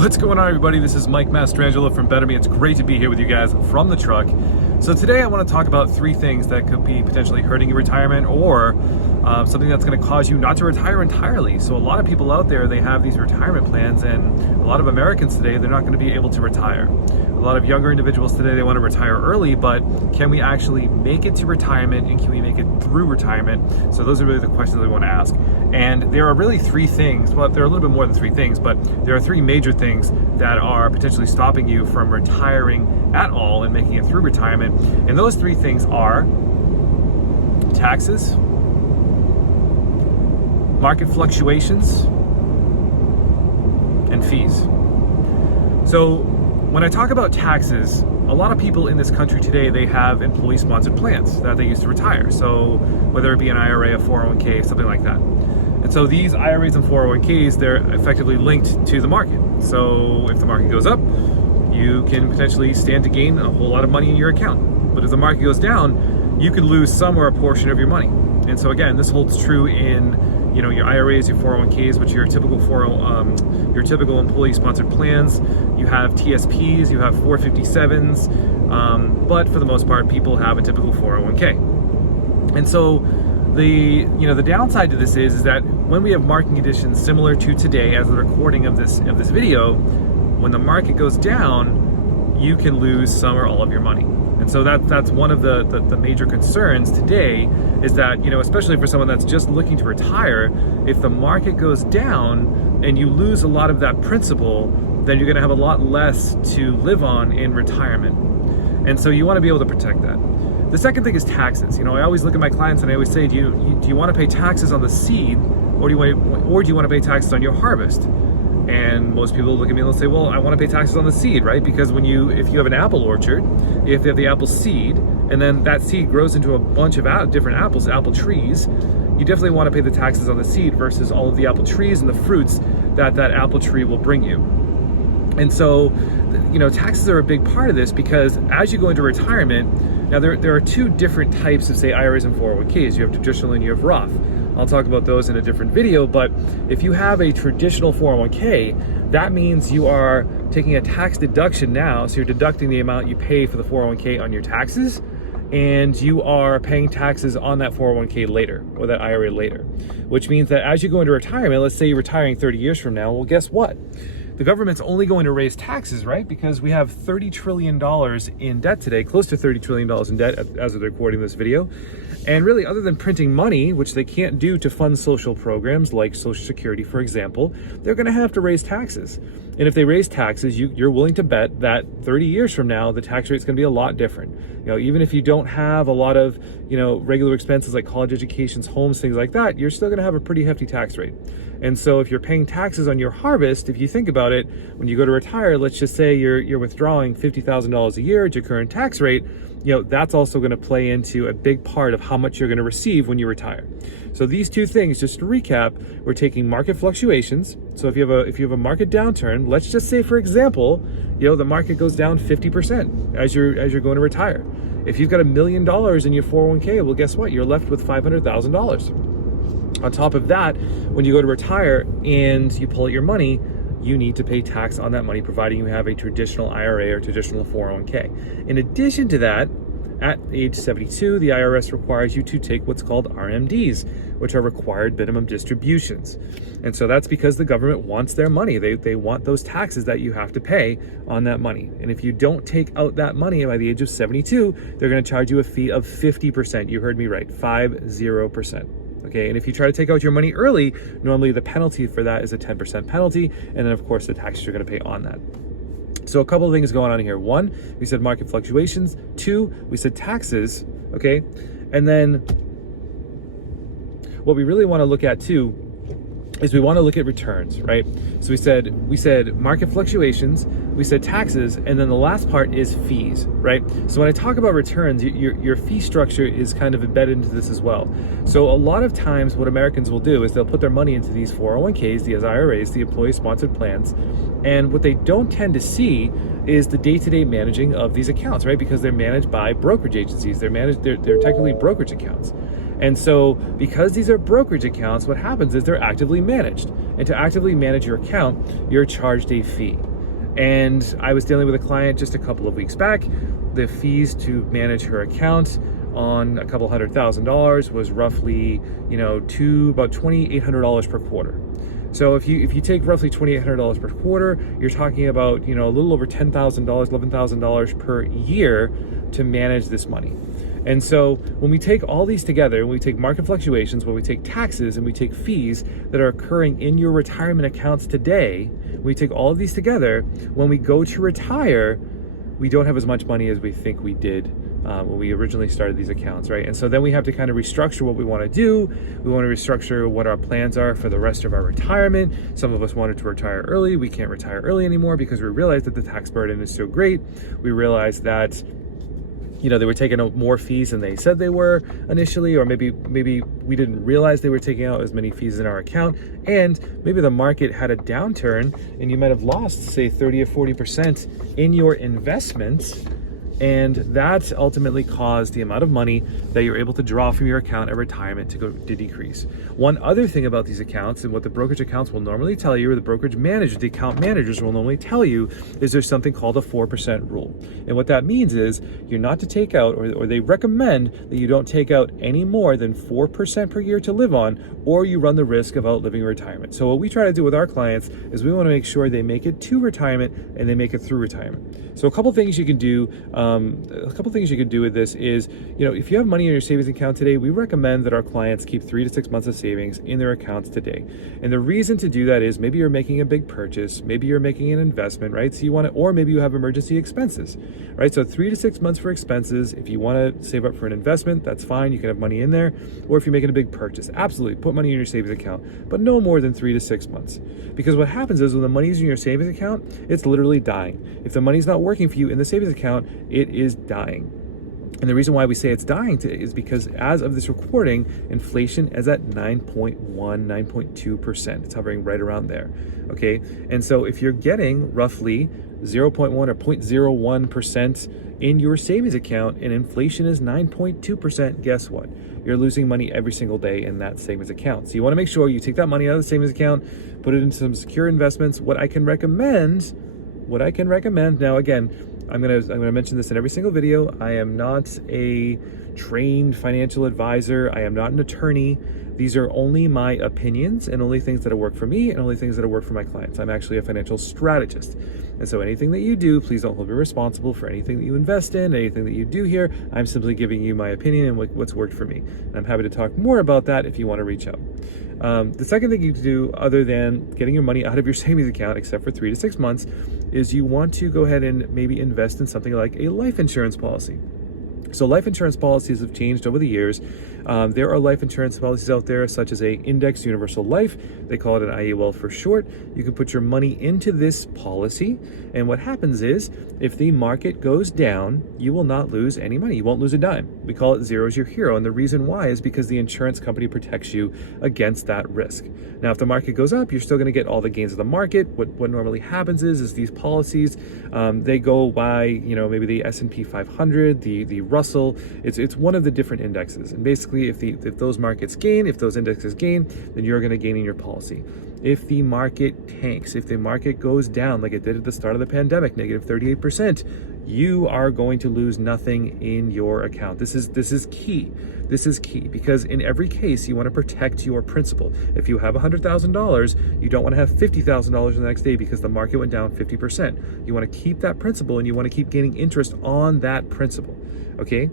What's going on, everybody? This is Mike Mastrangelo from Better Me. It's great to be here with you guys from the truck. So today I want to talk about three things that could be potentially hurting your retirement or something that's going to cause you not to retire entirely. So a lot of people out there, they have these retirement plans, and a lot of Americans today, they're not going to be able to retire. A lot of younger individuals today, they want to retire early, but can we actually make it to retirement, and can we make it through retirement? So those are really the questions I want to ask. And there are really three things, well, there are a little bit more than three things, but there are three major things that are potentially stopping you from retiring at all and making it through retirement. And those three things are taxes, market fluctuations, and fees. So when I talk about taxes, a lot of people in this country today, they have employee-sponsored plans that they use to retire. So whether it be an IRA, a 401k, something like that. And so these IRAs and 401ks, they're effectively linked to the market. So if the market goes up, you can potentially stand to gain a whole lot of money in your account. But if the market goes down, you could lose some or a portion of your money. And so again, this holds true in your IRAs, your 401ks, which are your typical employee-sponsored plans. You have TSPs, you have 457s, but for the most part, people have a typical 401k. And so the downside to this is that when we have market conditions similar to today, as the recording of this video, when the market goes down, you can lose some or all of your money. And so that's one of the major concerns today, is that, especially for someone that's just looking to retire, if the market goes down and you lose a lot of that principal, then you're gonna have a lot less to live on in retirement. And so you wanna be able to protect that. The second thing is taxes. I always look at my clients and I always say, do you wanna pay taxes on the seed, or do you wanna pay taxes on your harvest? And most people look at me and they'll say, well, I want to pay taxes on the seed, right? Because if you have an apple orchard, if you have the apple seed, and then that seed grows into a bunch of different apples, apple trees, you definitely want to pay the taxes on the seed versus all of the apple trees and the fruits that apple tree will bring you. And so, taxes are a big part of this, because as you go into retirement, now there are two different types of, say, IRAs and 401ks. You have traditional and you have Roth. I'll talk about those in a different video, but if you have a traditional 401k, that means you are taking a tax deduction now, so you're deducting the amount you pay for the 401k on your taxes, and you are paying taxes on that 401k later, or that IRA later, which means that as you go into retirement, let's say you're retiring 30 years from now, well, guess what? The government's only going to raise taxes, right? Because we have $30 trillion in debt today, close to $30 trillion in debt as of recording this video. And really, other than printing money, which they can't do to fund social programs like Social Security, for example, they're going to have to raise taxes. And if they raise taxes, you're willing to bet that 30 years from now, the tax rate's going to be a lot different. Even if you don't have a lot of, regular expenses like college educations, homes, things like that, you're still going to have a pretty hefty tax rate. And so if you're paying taxes on your harvest, if you think about it, when you go to retire, let's just say you're withdrawing $50,000 a year at your current tax rate, that's also going to play into a big part of how much you're going to receive when you retire. So these two things, just to recap, we're taking market fluctuations. So if you have a market downturn, let's just say, for example, the market goes down 50% as you're going to retire. If you've got $1 million in your 401k, well, guess what? You're left with $500,000. On top of that, when you go to retire and you pull out your money, you need to pay tax on that money, providing you have a traditional IRA or traditional 401k. In addition to that, at age 72, the IRS requires you to take what's called Rmds, which are required minimum distributions. And so that's because the government wants their money. They want those taxes that you have to pay on that money. And if you don't take out that money by the age of 72, they're going to charge you a fee of 50%. You heard me right, 50%. Okay, and if you try to take out your money early, normally the penalty for that is a 10% penalty, and then of course the taxes you're going to pay on that. So a couple of things going on here. One, we said market fluctuations. Two, we said taxes. Okay, and then what we really want to look at too is we want to look at returns, right? So we said market fluctuations, we said taxes, and then the last part is fees, right? So when I talk about returns, your fee structure is kind of embedded into this as well. So a lot of times what Americans will do is they'll put their money into these 401ks, these IRAs, the employee-sponsored plans, and what they don't tend to see is the day-to-day managing of these accounts, right? Because they're managed by brokerage agencies. They're technically brokerage accounts. And so because these are brokerage accounts, what happens is they're actively managed. And to actively manage your account, you're charged a fee. And I was dealing with a client just a couple of weeks back. The fees to manage her account on a couple $100,000 was roughly, about $2,800 per quarter. So if you take roughly $2,800 per quarter, you're talking about, a little over $10,000, $11,000 per year to manage this money. And so when we take all these together, when we take market fluctuations, when we take taxes, and we take fees that are occurring in your retirement accounts today, when we take all of these together, when we go to retire, we don't have as much money as we think we did when we originally started these accounts, right? And so then we have to kind of restructure what we want to do. We want to restructure what our plans are for the rest of our retirement. Some of us wanted to retire early. We can't retire early anymore because we realized that the tax burden is so great. We realized that they were taking out more fees than they said they were initially, or maybe we didn't realize they were taking out as many fees in our account, and maybe the market had a downturn and you might have lost, say, 30 or 40% in your investments. And that ultimately caused the amount of money that you're able to draw from your account at retirement to decrease. One other thing about these accounts, and what the brokerage accounts will normally tell you, or the brokerage managers, the account managers will normally tell you, is there's something called a 4% rule. And what that means is you're not to take out, or they recommend that you don't take out any more than 4% per year to live on, or you run the risk of outliving retirement. So what we try to do with our clients is we want to make sure they make it to retirement and they make it through retirement. So a couple things you can do. With this is, if you have money in your savings account today, we recommend that our clients keep 3 to 6 months of savings in their accounts today. And the reason to do that is maybe you're making a big purchase, maybe you're making an investment, right? So you want to, or maybe you have emergency expenses, right? So 3 to 6 months for expenses. If you want to save up for an investment, that's fine. You can have money in there. Or if you're making a big purchase, absolutely put money in your savings account, but no more than 3 to 6 months. Because what happens is when the money's in your savings account, it's literally dying. If the money's not working for you in the savings account, it is dying. And the reason why we say it's dying is because as of this recording, inflation is at 9.1, 9.2%. It's hovering right around there, okay? And so if you're getting roughly 0.1 or 0.01% in your savings account and inflation is 9.2%, guess what? You're losing money every single day in that savings account. So you want to make sure you take that money out of the savings account, put it into some secure investments. What I can recommend, now again, I'm gonna mention this in every single video. I am not a trained financial advisor. I am not an attorney. These are only my opinions and only things that have worked for me and only things that have worked for my clients. I'm actually a financial strategist. And so anything that you do, please don't hold me responsible for anything that you invest in, anything that you do here. I'm simply giving you my opinion and what's worked for me. And I'm happy to talk more about that if you want to reach out. The second thing you can do, other than getting your money out of your savings account, except for 3 to 6 months, is you want to go ahead and maybe invest in something like a life insurance policy. So life insurance policies have changed over the years. There are life insurance policies out there such as a indexed universal life. They call it an IUL for short. You can put your money into this policy, and what happens is if the market goes down, you will not lose any money. You won't lose a dime. We call it zero is your hero, and the reason why is because the insurance company protects you against that risk. Now, if the market goes up, you're still going to get all the gains of the market. What normally happens is these policies, they go by, maybe the S&P 500, the Russell. It's one of the different indexes, and basically if those markets gain, if those indexes gain, then you're going to gain in your policy. If the market tanks, if the market goes down like it did at the start of the pandemic, negative 38%, you are going to lose nothing in your account. This is key. This is key because in every case, you want to protect your principal. If you have $100,000, you don't want to have $50,000 the next day because the market went down 50%. You want to keep that principal and you want to keep gaining interest on that principal, okay?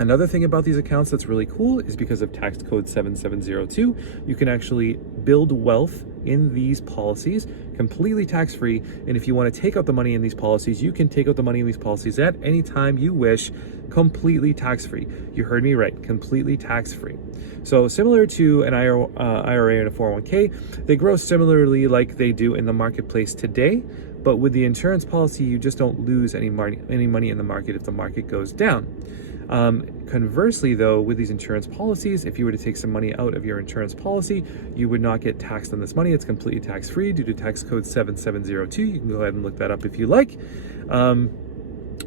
Another thing about these accounts that's really cool is because of tax code 7702, you can actually build wealth in these policies completely tax-free. And if you want to take out the money in these policies, you can take out the money in these policies at any time you wish, completely tax-free. You heard me right, completely tax-free. So similar to an IRA and a 401k, they grow similarly like they do in the marketplace today. But with the insurance policy, you just don't lose any money in the market if the market goes down. Conversely, though, with these insurance policies, if you were to take some money out of your insurance policy, you would not get taxed on this money. It's completely tax-free due to tax code 7702. You can go ahead and look that up if you like.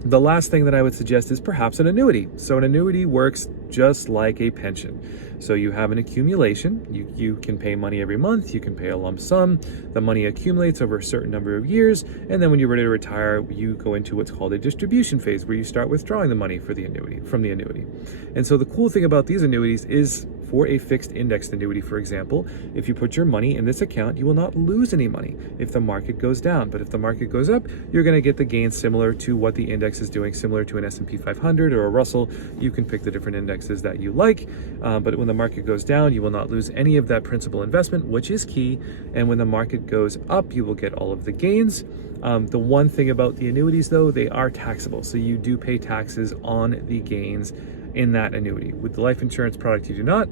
The last thing that I would suggest is perhaps an annuity. So an annuity works just like a pension. So you have an accumulation. You can pay money every month. You can pay a lump sum. The money accumulates over a certain number of years, and then when you're ready to retire, you go into what's called a distribution phase, where you start withdrawing the money for the annuity from the annuity. And so the cool thing about these annuities is, for a fixed indexed annuity, for example, if you put your money in this account, you will not lose any money if the market goes down. But if the market goes up, you're going to get the gains similar to what the index is doing, similar to an S&P 500 or a Russell. You can pick the different indexes that you like, but when the market goes down, you will not lose any of that principal investment, which is key. And when the market goes up, you will get all of the gains. The one thing about the annuities, though, they are taxable. So you do pay taxes on the gains in that annuity. With the life insurance product, you do not.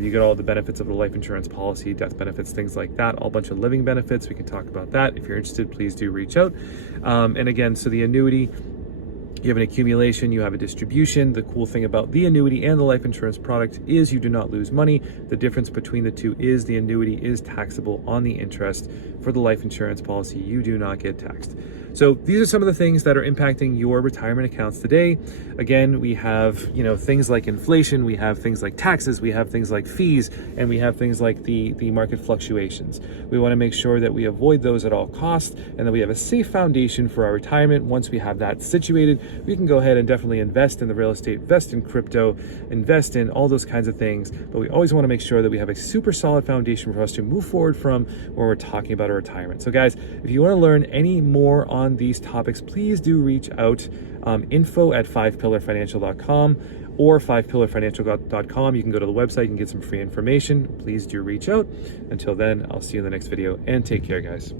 You get all the benefits of the life insurance policy, death benefits, things like that, all bunch of living benefits. We can talk about that. If you're interested, please do reach out. And again, so the annuity, you have an accumulation, you have a distribution. The cool thing about the annuity and the life insurance product is you do not lose money. The difference between the two is the annuity is taxable on the interest. For the life insurance policy, you do not get taxed. So these are some of the things that are impacting your retirement accounts today. Again, we have, things like inflation, we have things like taxes, we have things like fees, and we have things like the market fluctuations. We want to make sure that we avoid those at all costs, and that we have a safe foundation for our retirement. Once we have that situated, we can go ahead and definitely invest in the real estate, invest in crypto, invest in all those kinds of things. But we always want to make sure that we have a super solid foundation for us to move forward from when we're talking about our retirement. So guys, if you want to learn any more on these topics, please do reach out. info@fivepillarfinancial.com or fivepillarfinancial.com. You can go to the website and get some free information. Please do reach out. Until then, I'll see you in the next video, and take care, guys.